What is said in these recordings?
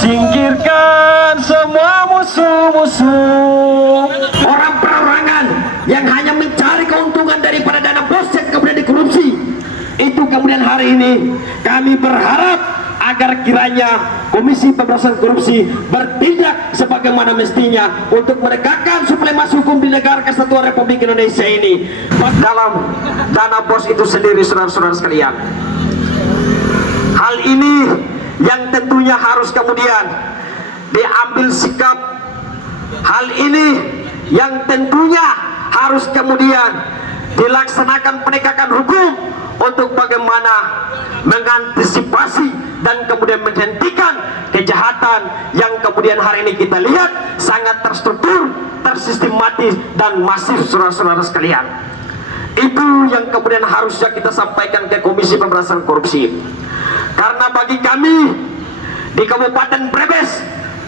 Singkirkan semua musuh-musuh Orang perorangan yang hanya mencari keuntungan daripada dana bos yang kemudian dikorupsi. Itu kemudian hari ini kami berharap agar kiranya Komisi Pemberantasan Korupsi bertindak sebagaimana mestinya untuk menegakkan supremasi hukum di negara Kesatuan Republik Indonesia ini. Dalam dana bos itu sendiri, saudara-saudara sekalian, hal ini yang tentunya harus kemudian diambil sikap. Hal ini yang tentunya harus kemudian dilaksanakan penegakan hukum untuk bagaimana mengantisipasi dan kemudian menghentikan kejahatan yang kemudian hari ini kita lihat sangat terstruktur, tersistematis dan masif, saudara-saudara sekalian. Itu yang kemudian harusnya kita sampaikan ke Komisi Pemberantasan Korupsi. Karena bagi kami di Kabupaten Brebes,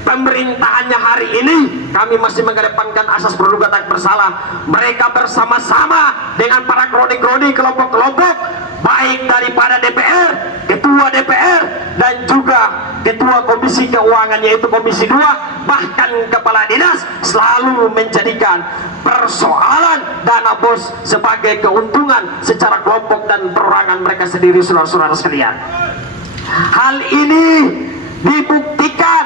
pemerintahannya hari ini kami masih mengedepankan asas praduga tak bersalah. Mereka bersama-sama dengan para kroni-kroni kelompok-kelompok, baik daripada DPR, ketua DPR dan juga ketua Komisi Keuangan yaitu Komisi 2, bahkan kepala dinas, selalu menjadikan persoalan dana bos sebagai keuntungan secara kelompok dan perorangan mereka sendiri, saudara-saudara sekalian. Hal ini dibuktikan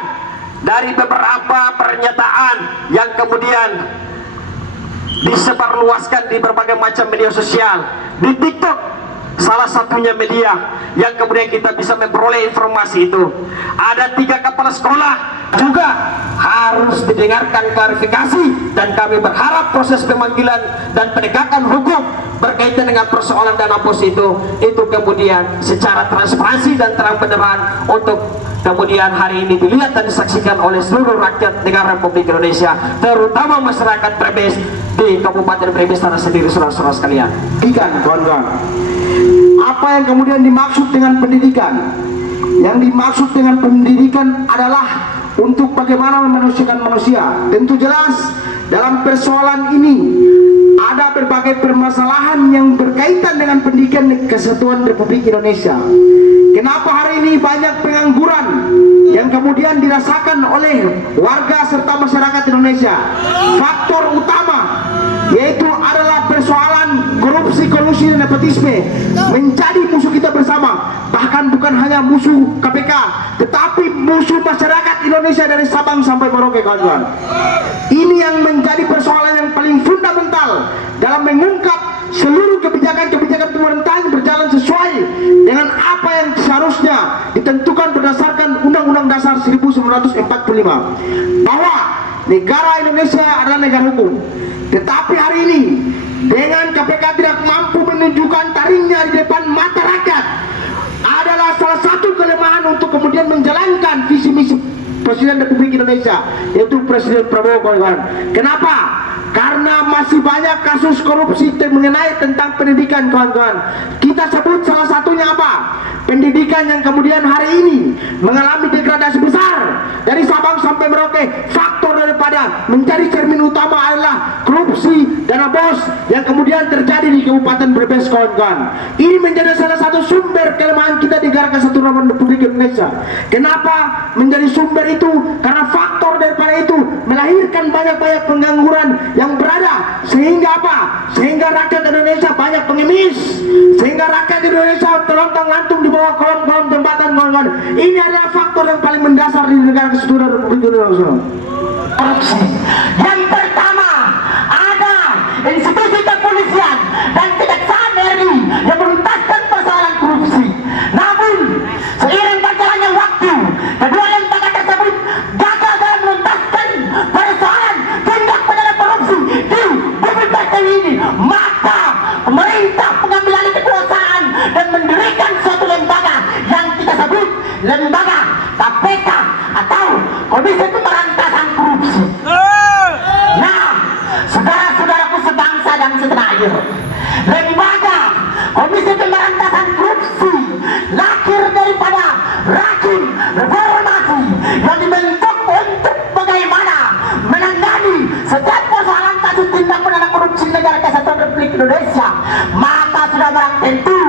dari beberapa pernyataan yang kemudian disebarluaskan di berbagai macam media sosial. Di TikTok salah satunya media yang kemudian kita bisa memperoleh informasi itu. Ada 3 kepala sekolah juga harus didengarkan klarifikasi, dan kami berharap proses pemanggilan dan penegakan hukum berkaitan dengan persoalan dana bos itu kemudian secara transparansi dan terang benderang untuk kemudian hari ini dilihat dan disaksikan oleh seluruh rakyat negara Republik Indonesia, terutama masyarakat Brebes di Kabupaten Brebes tanah sendiri, saudara-saudara sekalian. Kawan-kawan, apa yang kemudian dimaksud dengan pendidikan? Yang dimaksud dengan pendidikan adalah untuk bagaimana memanusiakan manusia. Tentu jelas dalam persoalan ini ada berbagai permasalahan yang berkaitan dengan pendidikan Kesatuan Republik Indonesia. Kenapa hari ini banyak pengangguran yang kemudian dirasakan oleh warga serta masyarakat Indonesia? Faktor utama yaitu adalah persoalan korupsi, kolusi dan nepotisme menjadi musuh kita bersama. Bahkan bukan hanya musuh KPK, tetapi musuh masyarakat Indonesia dari Sabang sampai Merauke, kawan-kawan. Ini yang menjadi persoalan yang paling fundamental dalam mengungkap seluruh kebijakan-kebijakan pemerintahan berjalan sesuai dengan apa yang seharusnya ditentukan berdasarkan Undang-Undang Dasar 1945, bahwa negara Indonesia adalah negara hukum. Tetapi hari ini dengan KPK tidak mampu menunjukkan taringnya di depan mata rakyat, adalah salah satu kelemahan untuk kemudian menjalankan visi misi Presiden Republik Indonesia, yaitu Presiden Prabowo, kawan-kawan. Kenapa? Karena masih banyak kasus korupsi mengenai tentang pendidikan, kawan-kawan. Kita sebut salah satunya apa? Pendidikan yang kemudian hari ini mengalami degradasi besar dari Sabang sampai Merauke. Faktor daripada menjadi cermin utama adalah korupsi dana bos yang kemudian terjadi di Kabupaten Brebes, kawan-kawan. Ini menjadi salah satu sumber kelemahan kita di negara Kesatuan Republik Indonesia. Kenapa menjadi sumber itu? Karena faktor daripada itu melahirkan banyak-banyak pengangguran yang berada, sehingga apa? Sehingga rakyat Indonesia banyak pengemis, sehingga rakyat Indonesia terlontang-lantung di bawah kolom-kolom jembatan, kawan-kawan. Ini adalah faktor yang paling mendasar di negara Kesatuan Republik Indonesia. Korupsi yang pertama, ada institusi kepolisian dan kejaksaan RI yang menuntaskan persoalan korupsi. Namun seiring berjalannya waktu, kedua lembaga tersebut gagal dalam menuntaskan persoalan tindak pidana korupsi di bumi pertiwi ini. Maka pemerintah mengambil alih kekuasaan dan mendirikan suatu lembaga yang kita sebut lembaga KPK atau Komisi Pemberantasan Korupsi. Nah, saudara-saudaraku sebangsa dan setanah air, lembaga Komisi Pemberantasan Korupsi lahir daripada racun reformasi yang dibentuk untuk bagaimana menangani setiap persoalan kasus tindak pidana korupsi negara Kesatuan Republik Indonesia. Maka sudah barang tentu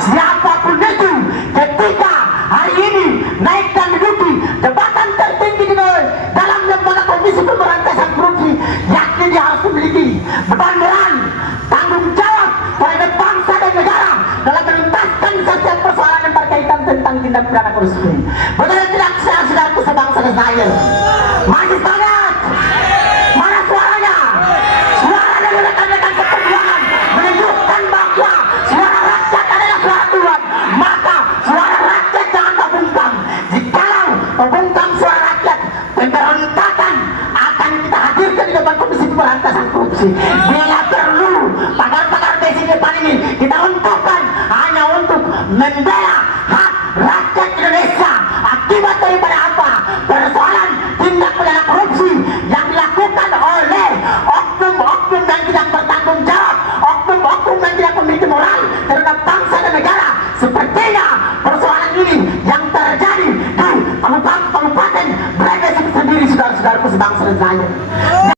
siapapun itu ketika hari ini naik dan menduduki jabatan tindak pidana korupsi. Betul tidak saudara-saudaraku sebangsa dan saya? Maju semangat! Mana suaranya? Suara dari rekan-rekan seperjuangan menunjukkan bahwa suara rakyat adalah suara Tuhan. Maka suara rakyat jangan kau bungkam. Jikalau kau bungkam suara rakyat, pemberontakan akan kita hadirkan di depan Komisi Pemberantasan Korupsi. Bila perlu pagar-pagar besi depan ini kita untukkan hanya untuk membela hak rakyat Indonesia. Akibat daripada apa? Persoalan tindak pidana korupsi yang dilakukan oleh oknum-oknum yang tidak bertanggung jawab, oknum-oknum yang tidak memiliki moral terhadap bangsa dan negara. Sepertinya persoalan ini yang terjadi di kabupaten Brebes itu sendiri, saudara-saudaraku sebangsa dan saya.